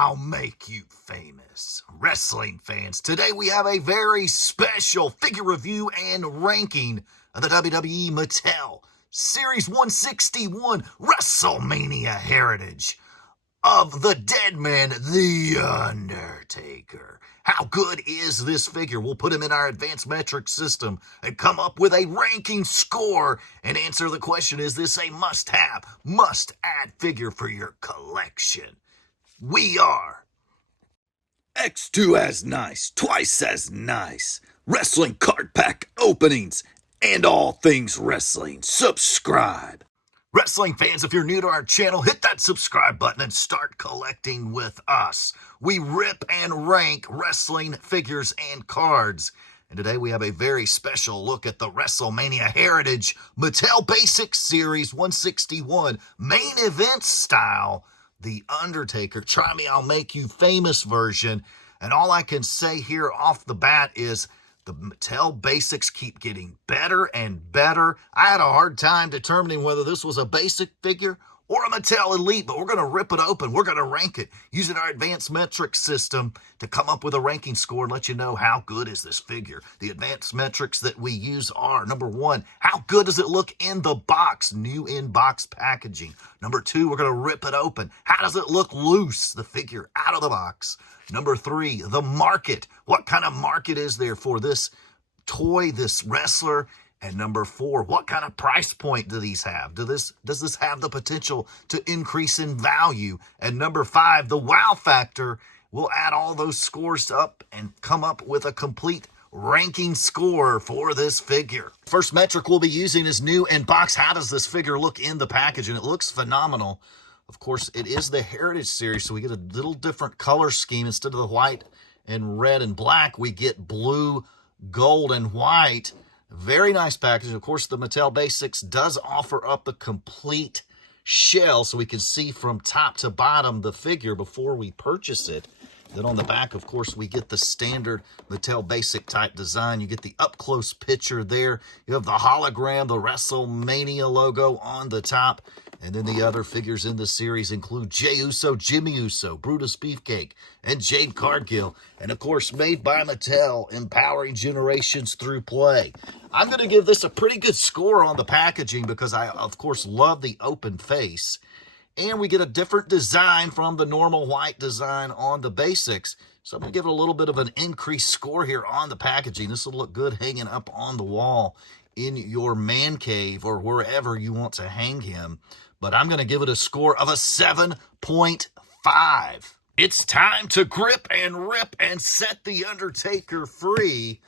I'll make you famous. Wrestling fans, today we have a very special figure review and ranking of the WWE Mattel Series 161 WrestleMania Heritage of the dead man, The Undertaker. How good is this figure? We'll put him in our advanced metric system and come up with a ranking score and answer the question, is this a must-have, must-add figure for your collection? We are X2 as nice, twice as nice, wrestling card pack openings, and all things wrestling. Subscribe. Wrestling fans, if you're new to our channel, hit that subscribe button and start collecting with us. We rip and rank wrestling figures and cards. And today we have a very special look at the WrestleMania Heritage Mattel Basics Series 161 main event style, The Undertaker. Try me, I'll make you famous version. And all I can say here off the bat is the Mattel Basics keep getting better and better. I had a hard time determining whether this was a basic figure or a Mattel Elite, but we're going to rip it open. We're going to rank it using our advanced metric system to come up with a ranking score and let you know how good is this figure. The advanced metrics that we use are, number one, how good does it look in the box, new in-box packaging. Number two, we're going to rip it open. How does it look loose, the figure out of the box? Number three, the market. What kind of market is there for this toy, this wrestler? And number four, what kind of price point do these have? Does this have the potential to increase in value? And number five, the wow factor. We'll add all those scores up and come up with a complete ranking score for this figure. First metric we'll be using is new in box. How does this figure look in the package? And it looks phenomenal. Of course, it is the Heritage Series, so we get a little different color scheme. Instead of the white and red and black, we get blue, gold, and white. Very nice package. Of course, the Mattel Basics does offer up the complete shell, so we can see from top to bottom the figure before we purchase it. Then on the back, of course, we get the standard Mattel Basic type design. You get the up-close picture there. You have the hologram, the WrestleMania logo on the top. And then the other figures in the series include Jey Uso, Jimmy Uso, Brutus Beefcake, and Jade Cargill. And of course, made by Mattel, empowering generations through play. I'm going to give this a pretty good score on the packaging because I, of course, love the open face. And we get a different design from the normal white design on the Basics. So I'm going to give it a little bit of an increased score here on the packaging. This will look good hanging up on the wall in your man cave or wherever you want to hang him. But I'm going to give it a score of a 7.5. It's time to grip and rip and set the Undertaker free.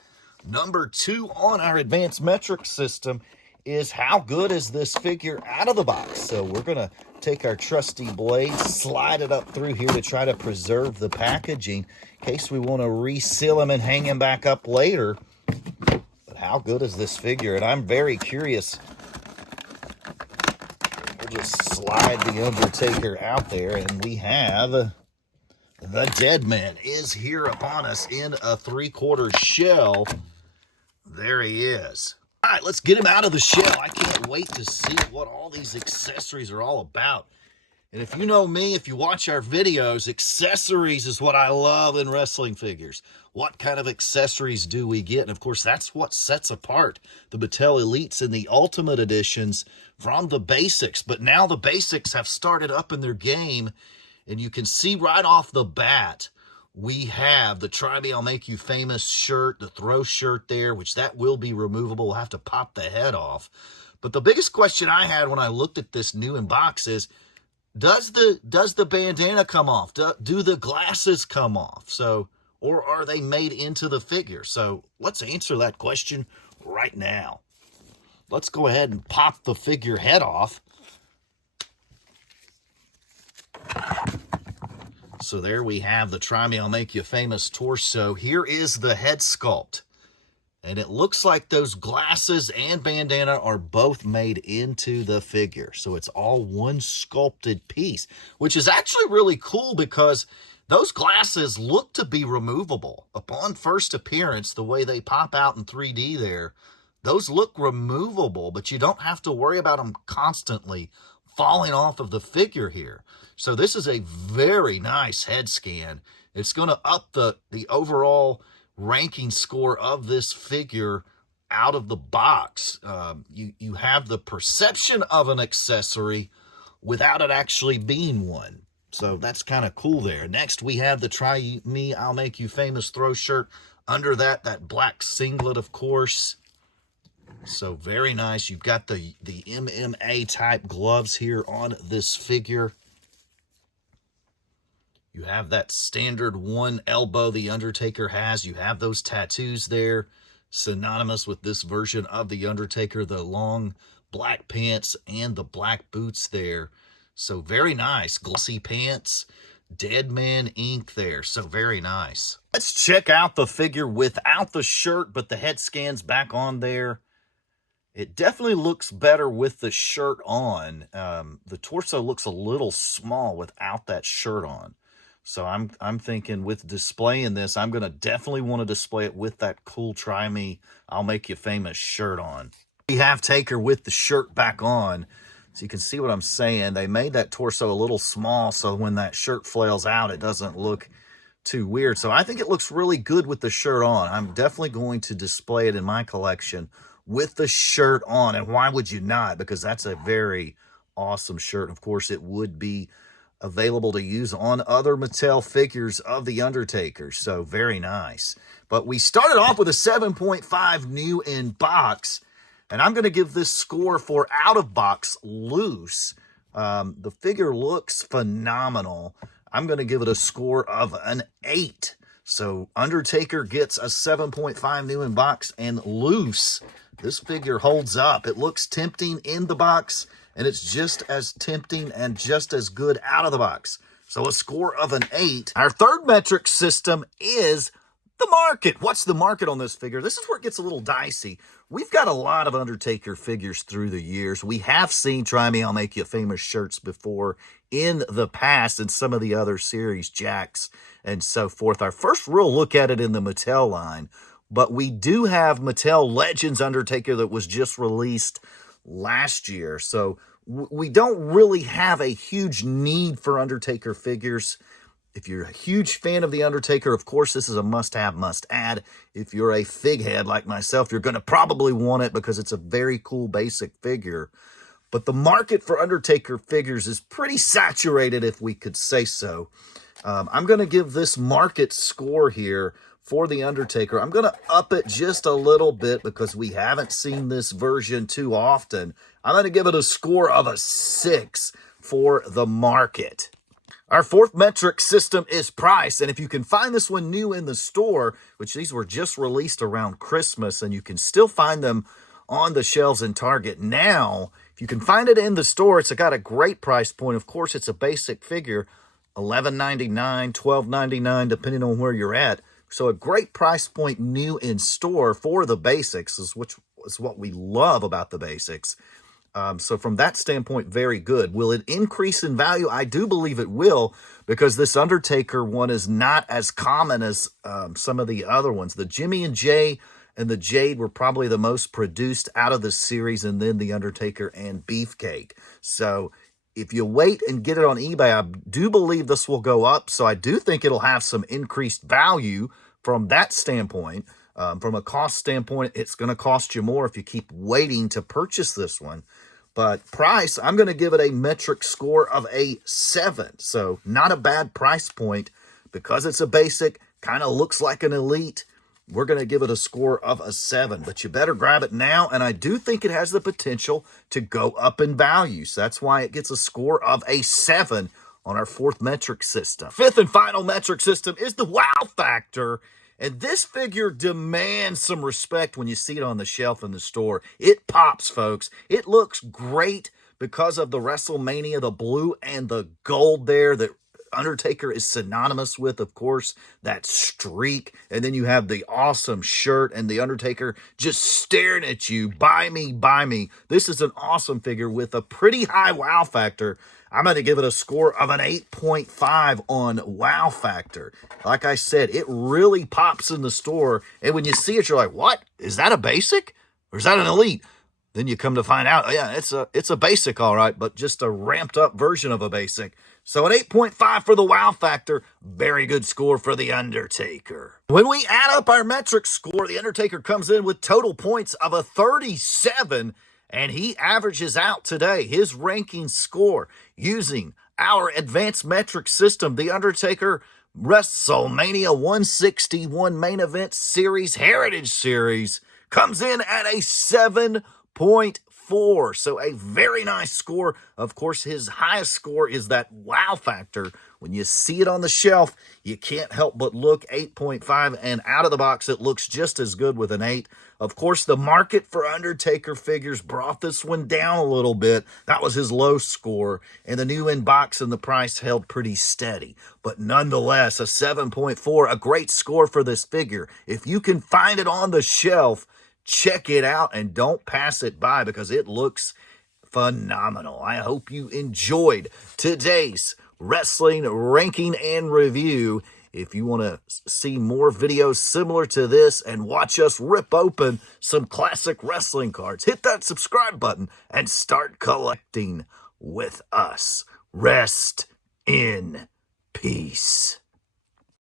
Number two on our advanced metric system is how good is this figure out of the box. So we're going to take our trusty blade, slide it up through here to try to preserve the packaging in case we want to reseal him and hang him back up later. But how good is this figure? And I'm very curious. Just slide the Undertaker out there, and we have the dead man is here upon us in a 3/4 shell. There he is. All right, let's get him out of the shell. I can't wait to see what all these accessories are all about. And if you know me, if you watch our videos, accessories is what I love in wrestling figures. What kind of accessories do we get? And of course, that's what sets apart the Mattel Elites and the Ultimate Editions from the Basics. But now the Basics have started up in their game, and you can see right off the bat, we have the Try Me, I'll Make You Famous shirt, the throw shirt there, which that will be removable. We'll have to pop the head off. But the biggest question I had when I looked at this new in box is, does the bandana come off? Do the glasses come off? So, or are they made into the figure? So let's answer that question right now. Let's go ahead and pop the figure head off. So there we have the Try Me, I'll Make You Famous torso. Here is the head sculpt. And it looks like those glasses and bandana are both made into the figure. So it's all one sculpted piece, which is actually really cool because those glasses look to be removable. Upon first appearance, the way they pop out in 3D there, those look removable, but you don't have to worry about them constantly falling off of the figure here. So this is a very nice head scan. It's going to up the overall ranking score of this figure out of the box. You have the perception of an accessory without it actually being one. So that's kind of cool there. Next, we have the Try Me, I'll Make You Famous throw shirt. Under that black singlet, of course. So very nice. You've got the MMA type gloves here on this figure. You have that standard one elbow the Undertaker has. You have those tattoos there, synonymous with this version of the Undertaker, the long black pants and the black boots there. So very nice. Glossy pants, Dead Man ink there. So very nice. Let's check out the figure without the shirt, but the head scan's back on there. It definitely looks better with the shirt on. The torso looks a little small without that shirt on. So I'm thinking with displaying this, I'm going to definitely want to display it with that cool Try Me, I'll Make You Famous shirt on. We have Taker with the shirt back on. So you can see what I'm saying. They made that torso a little small so when that shirt flails out, it doesn't look too weird. So I think it looks really good with the shirt on. I'm definitely going to display it in my collection with the shirt on. And why would you not? Because that's a very awesome shirt. Of course, it would be available to use on other Mattel figures of The Undertaker. So very nice. But we started off with a 7.5 new in box. And I'm going to give this score for out of box loose. The figure looks phenomenal. I'm going to give it a score of an 8. So Undertaker gets a 7.5 new in box, and loose, this figure holds up. It looks tempting in the box, and it's just as tempting and just as good out of the box. So a score of an 8. Our third metric system is the market. What's the market on this figure? This is where it gets a little dicey. We've got a lot of Undertaker figures through the years. We have seen Try Me, I'll Make You Famous shirts before in the past in some of the other series, Jacks and so forth. Our first real look at it in the Mattel line, but we do have Mattel Legends Undertaker that was just released last year. So we don't really have a huge need for Undertaker figures. If you're a huge fan of The Undertaker, of course, this is a must-have, must-add. If you're a fig head like myself, you're going to probably want it because it's a very cool basic figure. But the market for Undertaker figures is pretty saturated, if we could say so. I'm going to give this market score here for The Undertaker. I'm going to up it just a little bit because we haven't seen this version too often. I'm going to give it a score of a 6 for the market. Our fourth metric system is price, and if you can find this one new in the store, which these were just released around Christmas, and you can still find them on the shelves in Target now. If you can find it in the store, it's got a great price point. Of course, it's a basic figure, $11.99, $12.99, depending on where you're at. So a great price point new in store for the basics, which is what we love about the basics. So from that standpoint, very good. Will it increase in value? I do believe it will, because this Undertaker one is not as common as some of the other ones. The Jimmy and Jay and the Jade were probably the most produced out of the series, and then the Undertaker and Beefcake. So if you wait and get it on eBay, I do believe this will go up. So I do think it'll have some increased value from that standpoint. From a cost standpoint, it's going to cost you more if you keep waiting to purchase this one. But price, I'm going to give it a metric score of a 7. So not a bad price point. Because it's a basic, kind of looks like an elite, we're going to give it a score of a 7. But you better grab it now, and I do think it has the potential to go up in value. So that's why it gets a score of a 7 on our fourth metric system. Fifth and final metric system is the wow factor. And this figure demands some respect when you see it on the shelf in the store. It pops, folks. It looks great because of the WrestleMania, the blue and the gold there that Undertaker is synonymous with, of course, that streak. And then you have the awesome shirt and the Undertaker just staring at you. Buy me, buy me. This is an awesome figure with a pretty high wow factor. I'm going to give it a score of an 8.5 on wow factor. Like I said, it really pops in the store. And when you see it, you're like, what? Is that a basic? Or is that an elite? Then you come to find out, oh, yeah, it's a basic, all right, but just a ramped up version of a basic. So an 8.5 for the wow factor, very good score for the Undertaker. When we add up our metric score, the Undertaker comes in with total points of a 37, and he averages out today his ranking score using our advanced metric system. The Undertaker WrestleMania 161 main event series, Heritage Series, comes in at a 7.4. So a very nice score. Of course, his highest score is that wow factor. When you see it on the shelf, you can't help but look 8.5, and out of the box, it looks just as good with an 8. Of course, the market for Undertaker figures brought this one down a little bit. That was his low score, and the new in-box and the price held pretty steady. But nonetheless, a 7.4, a great score for this figure. If you can find it on the shelf, check it out and don't pass it by because it looks phenomenal. I hope you enjoyed today's wrestling ranking and review. If you want to see more videos similar to this and watch us rip open some classic wrestling cards, hit that subscribe button and start collecting with us. Rest in peace.